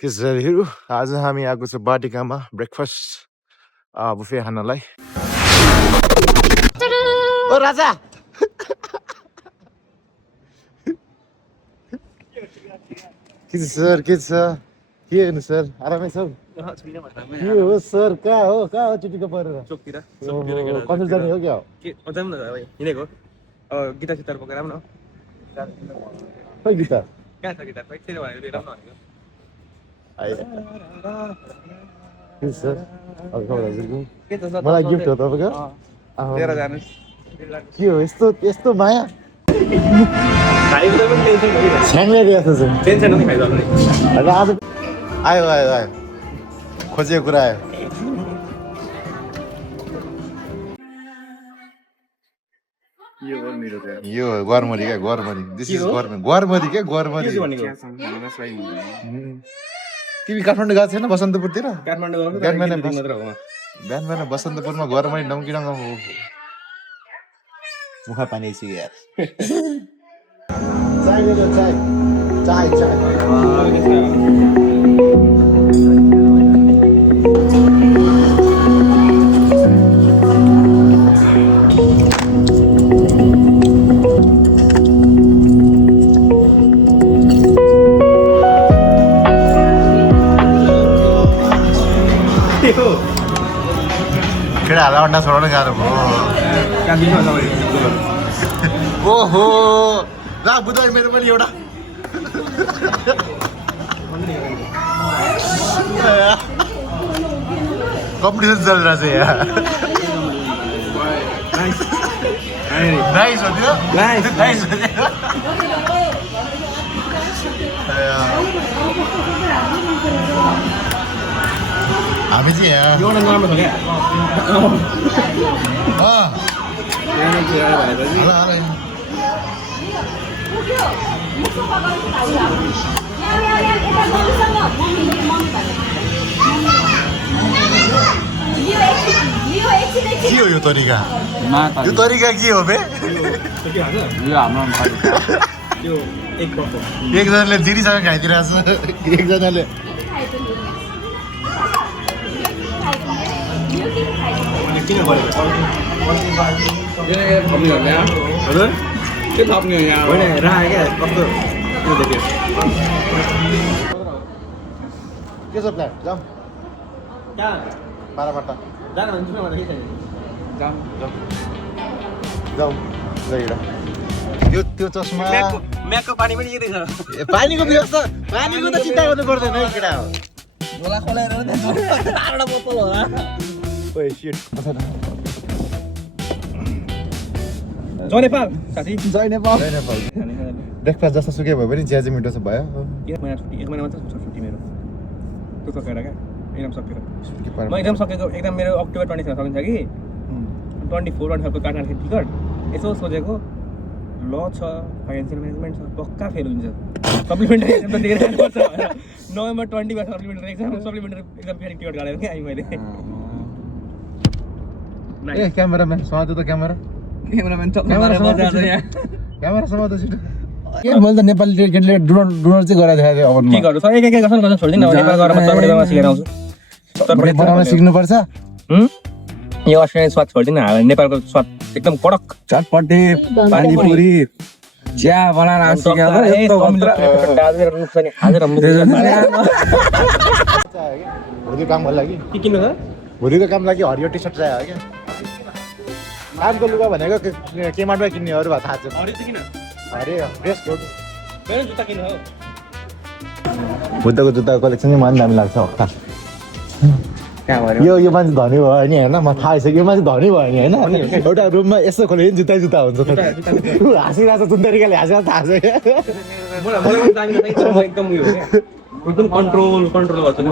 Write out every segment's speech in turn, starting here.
किजहरू आज हामी आएको छ बाटिकामा ब्रेकफास्ट बुफे खानलाई। ओ राजा के छ सर, के छ, के हेर्नु सर, आरामै छौ? के हो सर, कहाँ हो चुटिको परेर कन्सर्ट जाने हो क्या? हिँडेको गिटार सितार बोकेर आउन खै गिटार कहाँ छ गिटार एकछिन भनेको लिएर आउन भनेको के सर? अब खबर हजुरको के त सर मलाई गिफ्ट हो तपाईँको? लिएर जानुहोस् के हो यस्तो माया खाइबुदा पनि टेन्सन हो कि छ्याङ्लै दिएको छ। टेन्सन हो नि खाइबुदा पनि होइन आज आयो खोजेको कुरा आयो। यो गरमरी क्या, गरमरी। दिस इज गरमरी क्या, गरमरी। तिमी काठमाडौँ गएको छैन बसन्तपुरतिर? काठमाडौँ बिहान बसन्तपुरमा गरमरी डङ्की हो। मुखा पानी आइसक्यो यार। केटाहरूलाई अन्डा छोडाउन गाह्रो भयो। ओहो ला बुझाइ मेरो पनि एउटा कम्पिटिसन चलिरहेछ यहाँ। नाइस हो त्यो, नाइस हो त्यो। हामी चाहिँ यहाँ के हो यो तरिका? यो तरिका के हो बे? एकजनाले दिदीसँग खाइदिरहेछ, एकजनाले के थप्ने यहाँ होइन राखेँ क्या कस्तो के छ प्लान? जाउँ कहाँ पाराबाट जानु भन्छु न के छैन जाउँ यो त्यो चस्मा म्याकको पानी पनि यतै छ पानीको व्यवस्था, पानीको त चिन्ता गर्नु पर्दैन है केटा हो। गोला खोलेर टाढा बोतल होला ओए शिट। जय नेपाल साथी, जय नेपाल। ब्रेकफास्ट जस्तो सुकै भयो भने ज्याजी मिठो छ भयो। एक महिना मात्र छ छुट्टी मेरो त्यो सकेर क्या एकदम सकेर म एकदम सकेको एकदम मेरो अक्टोबर 20 सकिन्छ कि 24-25 काट्न टिकट यसो सोचेको ल छ फाइनेन्सियल म्यानेजमेन्ट छ पक्का फेल हुन्छ सप्लिमेन्टरी एक्जाम त दिएर जानुपर्छ भनेर नोभेम्बर 20 मा सप्लिमेन्टरी एक्जाम फेरि टिकट काटेर क्या आइ मैले ए क्यामेराम्यान समाज त क्यामेराम्यान क्यामेरा समाज छिटो। के मैले त नेपाली केटीले डुनर चाहिँ गराइ देखाएको थियो। अब के गर्नु सर एक गर्छन् छोड्दिन नेपाल गएर म चटपटीमा सिकेर आउँछु चटपटी बनाउन सिक्नुपर्छ। यो अस्ट्रेलियन स्वाद छोड्दिन नेपालको स्वाद एकदम कडक चटपटी पानीपुरी चिया बनाएर भोलिको काम लागि के किन्नु छ भोलिको काम लागि हरियो टी सर्ट चाहियो क्या। कामको लुगा भनेको केमाटमा किन्ने अरू भए थाहा छ। हरियो ड्रेस कोड जुत्ता किन्नु हो बुद्धको जुत्ताको कलेक्सनै मन दामी लाग्छ हप्ता। यो मान्छे धनी भयो नि होइन, म थाहा छ यो मान्छे धनी भयो नि होइन। एउटा रुममा यस्तो खोल्यो भने जुत्ता हुन्छ। हाँसिरहेको छ जुन तरिकाले हाँसिरहेको थाहा छ क्या। एकदम उयो हो क्या एकदम कन्ट्रोल गर्छु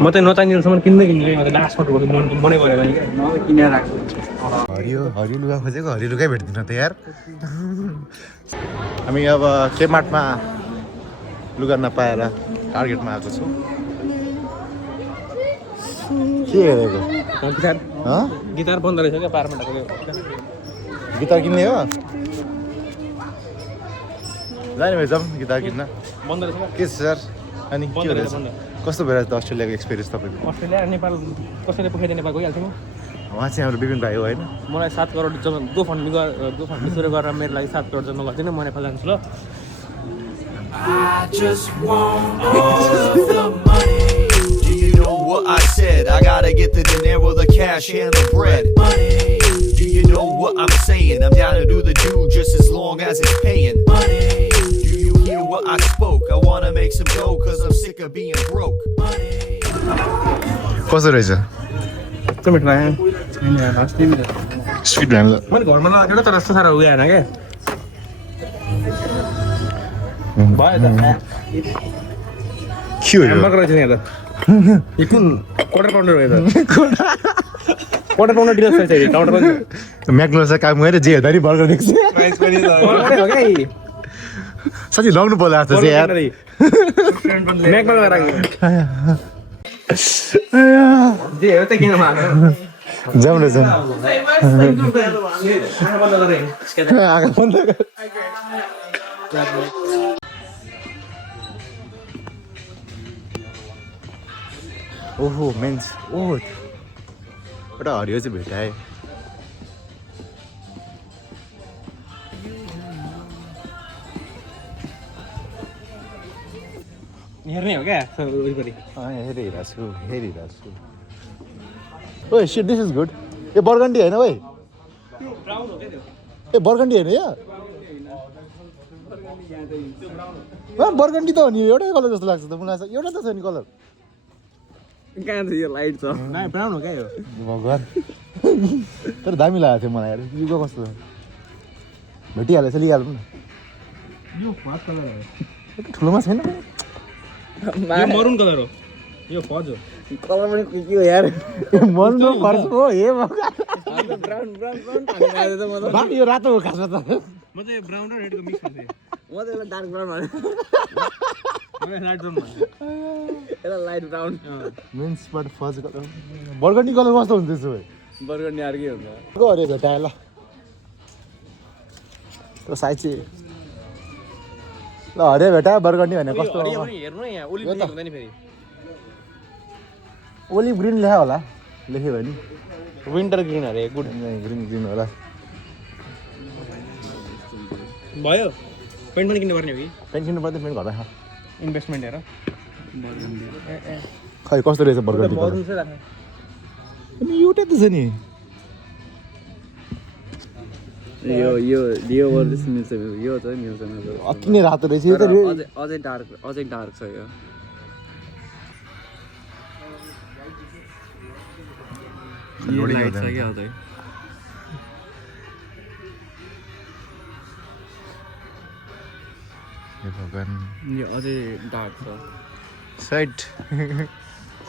म चाहिँ नचाहिनेसम्म किन्दै लास्ट मनै गऱ्यो किनेर राख्छु। हरियो लुगा खोजेको हरियो लुगै भेट्दिनँ त यार। हामी अब केमार्टमा लुगा नपाएर टार्गेटमा आएको छौँ। के हेरेको? गिटार बन्द रहेछ क्या पारमा ढाकेको गिटार किन्ने हो जाने भए जाउँ गिटार किन्न बन्द रहेछ के छ सर अनि के बन्द हो रहेछ, रहेछ बन्द। कस्तो भइरहेछ त अस्ट्रेलियाको एक्सपिरियन्स तपाईँको अस्ट्रेलिया नेपाल कसैले पुखाइदिए नेपाल गइहाल्थ्यो नि उहाँ चाहिँ हाम्रो विपिन भाइ हो होइन मलाई 7 करोड जब गोफन्ड सुरु गरेर मेरो लागि 7 करोड जम्मा गरिदिनु म नेपाल जान्छु ल I just want all of the money. Do you know what I said? I gotta get the dinero, the cash, and the bread. Money. Do you know what I'm saying? I'm down to do the do just as long as it's paying. Money. Do you hear what I spoke? I wanna make some dough cause I'm sick of being broke. Money. कस्तो रहेछ कस्तो मिठो लाग्यो sweet van मैले घरमा लगाएको तर यस्तो साह्रो उयो आएन क्या भयो त के हो यो ह्यामबर्गर रहेछ नि यहाँ त यो कुन क्वार्टर पाउन्डर हो यो त क्वार्टर पाउन्डर डिलक्स रहेछ यो काउन्टर पनि म्याकडोनल्ड्समा काम गरेर जे हेर्दा नि बर्गर देख्छ प्राइस पनि हो क्या यी साँच्चै लगाउनु पर्ला जस्तो चाहिँ यार म्याकमा राख्यो जे हो त किन माग्यो जाउँ न जाउँ बन्द गरे आँखा बन्द गर। ओहो मेन्स ओहो एउटा हरियो चाहिँ भेटाएँ हेर्ने हो क्या वरिपरि हेरिरहेको छु हेरिरहेको छु ओए सिट दिस इज गुड ए बर्गन्डी होइन ओए ए बर्गन्डी होइन या बर्गन्डी त हो नि एउटै कलर जस्तो लाग्छ त मलाई एउटा त छ नि कलर कहाँ छ यो लाइट छ नाइ ब्राउन हो क्या यो भगवान् तर दामी लागेको थियो मलाई यार यो कस्तो भेटिहालेछ लिइहालौँ न यो फर्स्ट कलर हो ठुलोमा छैन यो मरुन कलर हो यो फज हो कलर पनि के हो यार मर्नु पर्छ हो हे भगवान् ब्राउन ब्राउन ब्राउन खाने लाग्यो त म त बाकी यो रातो हो खासमा त म चाहिँ ब्राउन र रेडको मिक्स गर्छु म त यसलाई डार्क ब्राउन भने मलाई लाइट ब्राउन भन्छु यसलाई light brown means but fudge colour burgundy colour कस्तो हुन्छ त्यसो भए बर्गन्डी अर्कै हुन्छ को अरे भेटाए ल त्यो साइज चाहिँ ल हरियो भेटायो बर्गन्डी भने कस्तो हेर्नु न यहाँ ओलिभ ग्रिन हुँदैन फेरि ओलिभ ग्रिन लेखा होला लेख्यो भने विन्टर ग्रिन अरे गुड ग्रिन ग्रिन होला भयो पेन्ट पनि किन्नु पर्ने हो कि पेन्ट किन्नु पर्दैन पेन्ट घरमा इन्भेस्टमेन्ट हेर खै कस्तो रहेछ बर्गन्डी कलर मरुन चाहिँ राख्ने अनि एउटै त छ नि यो गर्दैछ मिल्छ यो चाहिँ मिल्छ मेरो अति नै रातो रहेछ यो त अझै डार्क छ यो लाइट छ क्या अझै भगवान् यो अझै डार्क छ साइड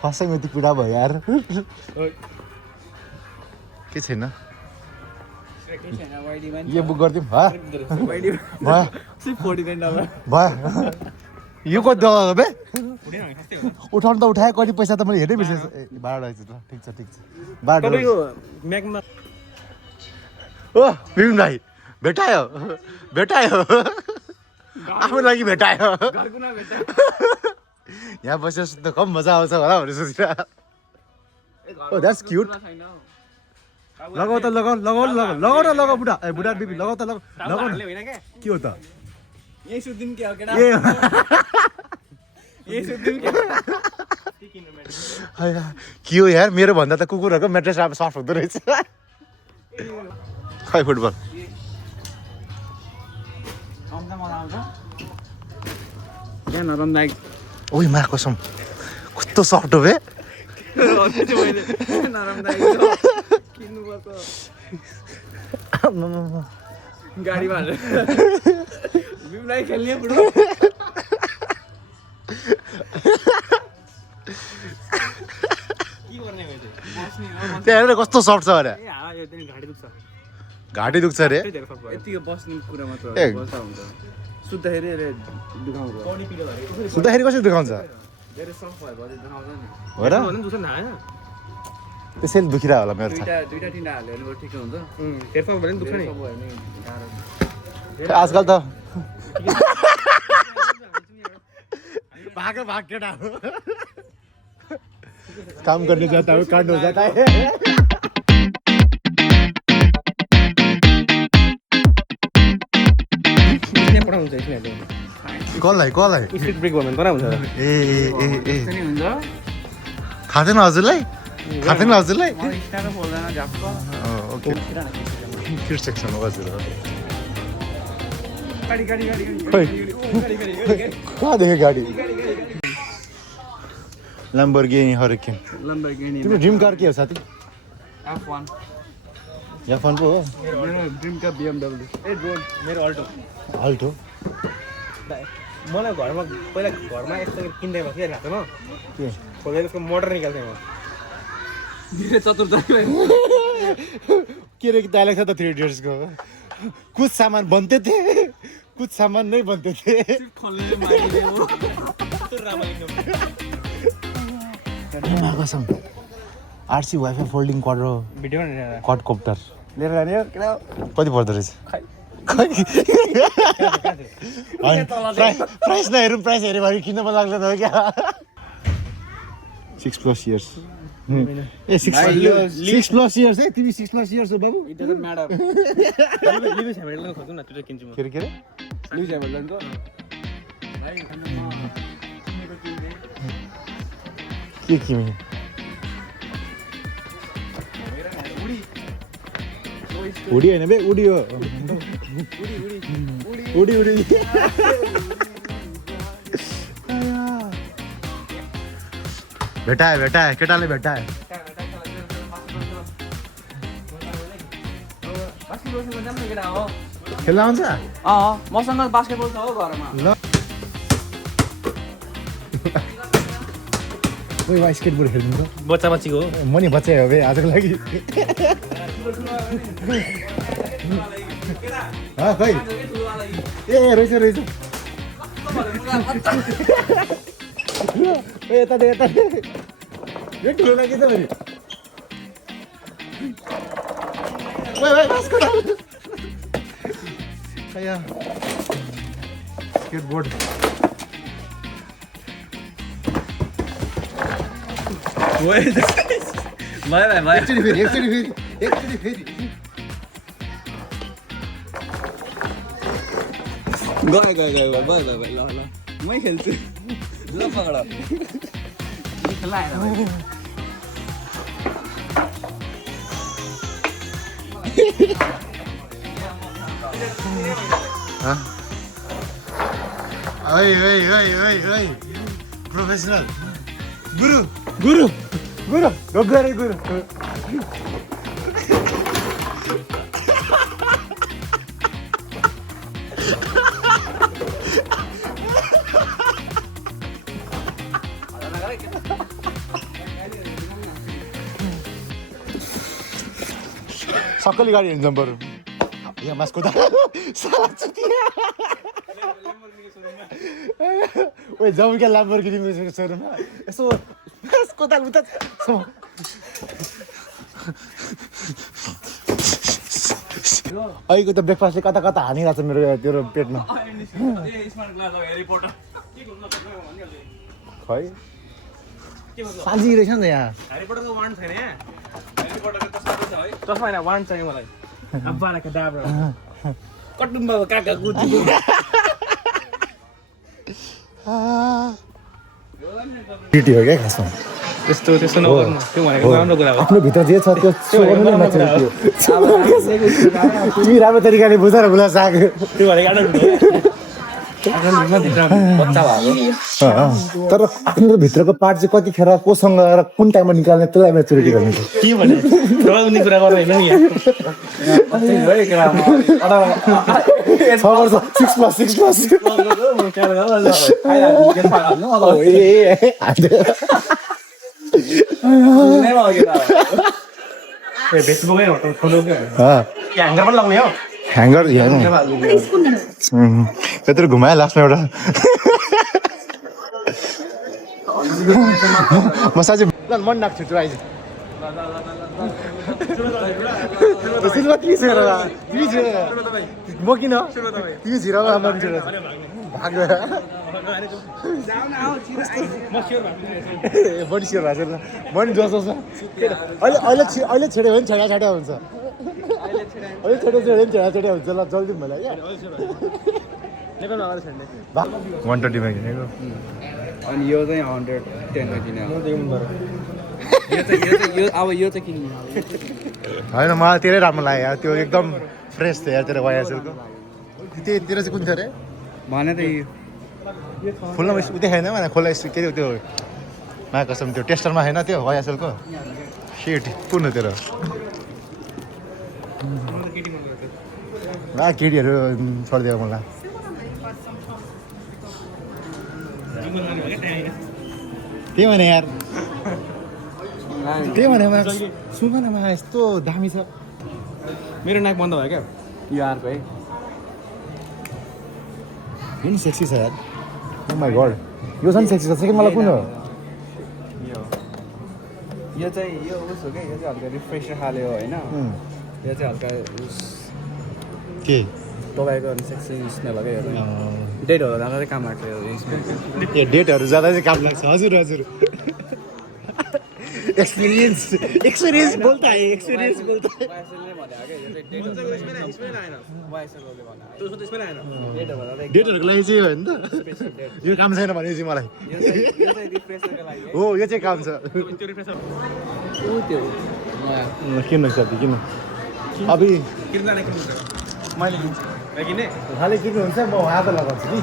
फर्स्टैमा यति पीडा भयो यार के छैन यो बुक गरिदिउँ भयो यो कति दबाएको बे उठाउनु त उठायो कति पैसा त मैले हेर्दै बिर्सेँ 12 रहेछ ल ठिक छ 12 तपाईँको म्याकमा ओ विपिन भाइ भेटायो आफ्नो लागि भेटायो यहाँ बसेर त कम मजा आउँछ होला भनेर सोचिरहेको ओ द्याट्स क्युट लगाऊ त लगाऊ बुढा ए बुढा बिपी लगाऊ त लगाऊ न होइन क्या के हो त यही सुत्दिनु के हो केटा ए यही सुत्दिनु के के हो यार मेरो भन्दा त कुकुरहरूको म्याट्रेस अब सफ्ट हुँदो रहेछ खै फुटबल क्या नरम दाइक ओइ मा कसम कस्तो सफ्ट हो बे नरम दाइक किन्नुपर्छ गाडीमा बिमलाई खेल्ने बुढो के गर्ने भयो चाहिँ त्यहाँ हेरेर कस्तो सफ्ट छ अरे ए हावा यो चाहिँ घाँटी दुख्छ घाँटी दुख्छ अरे त्यही धेरै सफ्ट भयो यतिको बस्ने कुरा मात्र ए। बस्दा हुन्छ सुत्दाखेरि दुखाउँछ पौडी पिलो भएर सुत्दाखेरि कसरी दुखाउँछ धेरै सफ्ट भयो भने दुखाउँछ नि हो र भन्नु दुख्छ नि होइन त्यसैले दुखिरहेको होला मेरो छाती दुईटा तिनटा हाल्यो भने ठिक हुन्छ हेडफोन भने दुख्छ नि भयो भने गाह्रो आजकल त भाग केटा हो काम गर्ने जाता हो काट्नु जाता है पठाउँछ यसले कसलाई स्पिड ब्रेक भयो भने त हुन्छ ए नि हुन्छ थाहा हजुरलाई स्टार बोल्दैन झ्याप्प ओके फिर सेक्सन हो हजुर गाडी खोइ कहाँ देख्यो गाडी ल्याम्बोर्गिनी हरिकेन लम्बरगिनी तिम्रो ड्रिम कार के हो साथी F1 F1 पो हो मेरो ड्रिम का BMW ए ड्रोन मेरो अल्टो अल्टो मलाई घरमा पहिला घरमा यस्तो किन्दैमा के लाग्छ म के खोलेर त्यसको मोटर निकाल्थेँ म मेरो चतुर्थ के रे डायलॉग था तो 3 इडियट्स को कुछ सामान बनते थे कुछ सामान नहीं बनते थे खोल्ने माइले हो कसम आरसी वाइफाई फोल्डिङ क्वाड र भिडियो बनाएर क्वाड कोप्टर लिएर जाने हो किन कति पर्दो रहेछ प्राइस नहेरौँ प्राइस हेऱ्यो भने किन्न मन लाग्दैन हो क्या 6+ इयर्स ए 6+ इयर्स है तिमी 6+ इयर्स हो बाबु इट डजन्ट म्याटर लिभिस ह्यामिल्टन खोज्नु न त्यो किन्छु म के रे न्युज हेर्दैनको के किमी उडी होइन बे उडी हो उडी भेटाए केटाले भेटाए खेल्न आउँछ मसँग बास्केटबल छ हो घरमा ल ओइ वा स्केटबोर्ड खेल्नु त बच्चा बच्चीको हो म नि बच्चा हो बे आजको लागि खै ए रहेछ ए यता दे यो ठुलो लागि त फेरि ओइ बास्को खया स्केटबोर्ड बाई एकचोटि फेरि गयो बाई ल मै खेल्छु ल पकड खेल्न आएन ओइ प्रोफेसनल गुरु गरे गुरु सक्कली गाडी हिँड्छौँ बरु यहाँ मास्को त ओइ जाउँ क्या ल्याम्बोर्गिनी म्युजिक सोरुममा यसो कोता उता अहिलेको त ब्रेकफास्टले कता कता हानिरहेको छ मेरो तेरो पेटमा खै साँझी रहेछ नि त यहाँ ह्यारीपोटरको वान छैन यहाँ ह्यारीपोटरको चस्मा छ है चस्मा होइन वान चाहियो मलाई अब्बाको डाब्रा कटुम्बाको काका गुटी ड्युटी हो क्या खासमा त्यस्तो नगर्नु त्यो भनेको राम्रो कुरा हो आफ्नो भित्र जे छ त्यो गर्नु नै मान्छे तिमी राम्रो तरिकाले बुझेर बुला साग त्यो भनेको बच्चा भएको तर आफ्नो भित्रको पार्ट चाहिँ कतिखेर कोसँग र कुन टाइममा निकाल्ने त्यसलाई मेचुरिटी गर्नु के भने उनी कुरा गर्नु होइन नि 6 वर्ष 6+6+ फेसबुकै खोलो क्या ह्याङ्गर पनि लाउने हो ह्याङ्गर त्यत्रो घुमायो लास्टमा एउटा म साँच्चै मन नाप्छु त्यो आइज सुरुमा तिमी छिर तिमी छिर म किन तिमी छिर मान्छे भाग बडी स्योर भएको छैन म नि जस जस अहिले छेड्यो भने छेडा छेडा हुन्छ अहिले छेड्यो भने छेडा छेडा हुन्छ ल जल्दी मलाई क्या 120 मा किनेको अनि यो चाहिँ 110 मा किनेको यो अब यो चाहिँ किन्नु होइन मलाई तेरै राम्रो लाग्यो त्यो एकदम फ्रेस थियो यार तेरो वाइएसएलको तेरो चाहिँ कुन थियो अरे भने त फुल्न उ देखाएन मलाई खोला के थियो त्यो माया कसम त्यो टेस्टरमा छैन त्यो वाइएसएलको सेट कुन हो तेरो केटीहरू छोडिदियो मलाई त्यही भने यार त्यही भने सुगनामा यस्तो दामी छ मेरो नाक बन्द भयो क्या यो अर्को है पनि सेक्सी छ यार ओ माई गड यो झन् सेक्सी छ सेकेन्ड मलाई कुन हो यो चाहिँ यो उस हो क्या यो चाहिँ हल्का रिफ्रेसर खाले हो होइन यो चाहिँ हल्का उस के तपाईँको सेक्सी स्मेल हो क्या यो डेटहरू जाँदा चाहिँ काम लाग्छ यो ए डेटहरू जाँदा चाहिँ काम लाग्छ हजुर हजुर एक्सपिरियन्स बोल्दा है एक्सपिरियन्स बोल्दा है डेटहरूको लागि चाहिँ हो नि त यो काम छैन भने चाहिँ मलाई हो यो चाहिँ काम छ किन्नु साथी किन्नु अब मैले किने उहाँले किन्नुहुन्छ म उहाँ त लगाउँछु नि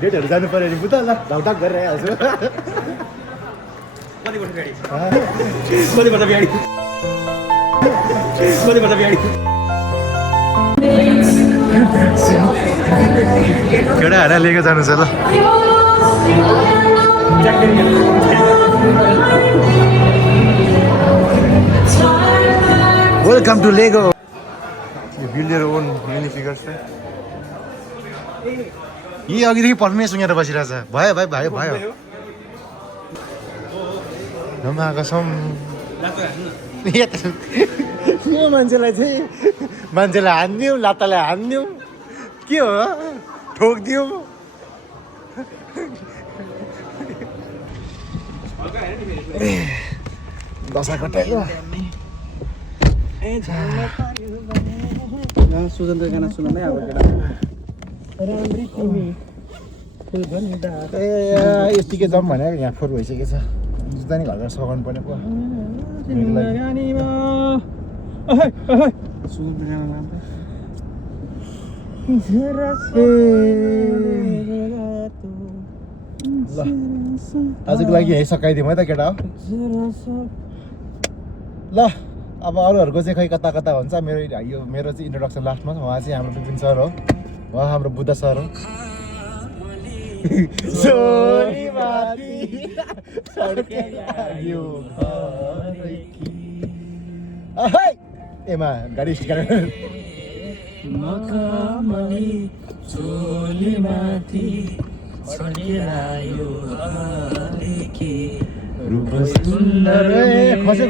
डेटहरू जानु पऱ्यो भने बुझ्दा ल ढकढक गरेर आइहाल्छु कति वर्ष बिहाडी कति वर्ष बिहाडी कति वर्ष बिहाडी केटाहरूलाई लिएको जानु छ ल welcome to Lego build your own mini figures यी अघिदेखि पर्ने सुँगेर बसिरहेछ भयो भाइ भयो भयो कसम यो मान्छेलाई चाहिँ मान्छेलाई हानिदिउँ लात्तालाई हानिदिउँ के हो ठोकिदिउँ दशा कटायो सुजनको गाना सुनाउँदै अब यतिकै जाउँ भनेर यहाँ फोहोर भइसकेको छ जुत्ता नि घरबाट सघाउनु पर्ने पो ल आजको लागि यही सकाइदिउँ है त केटा ल अब अरूहरूको चाहिँ खै कता कता हुन्छ मेरो चाहिँ इन्ट्रोडक्सन लास्टमा छ उहाँ चाहिँ हाम्रो विपिन सर हो उहाँ हाम्रो बुद्ध सर हो एमा गाडी स्टिकर खस्यो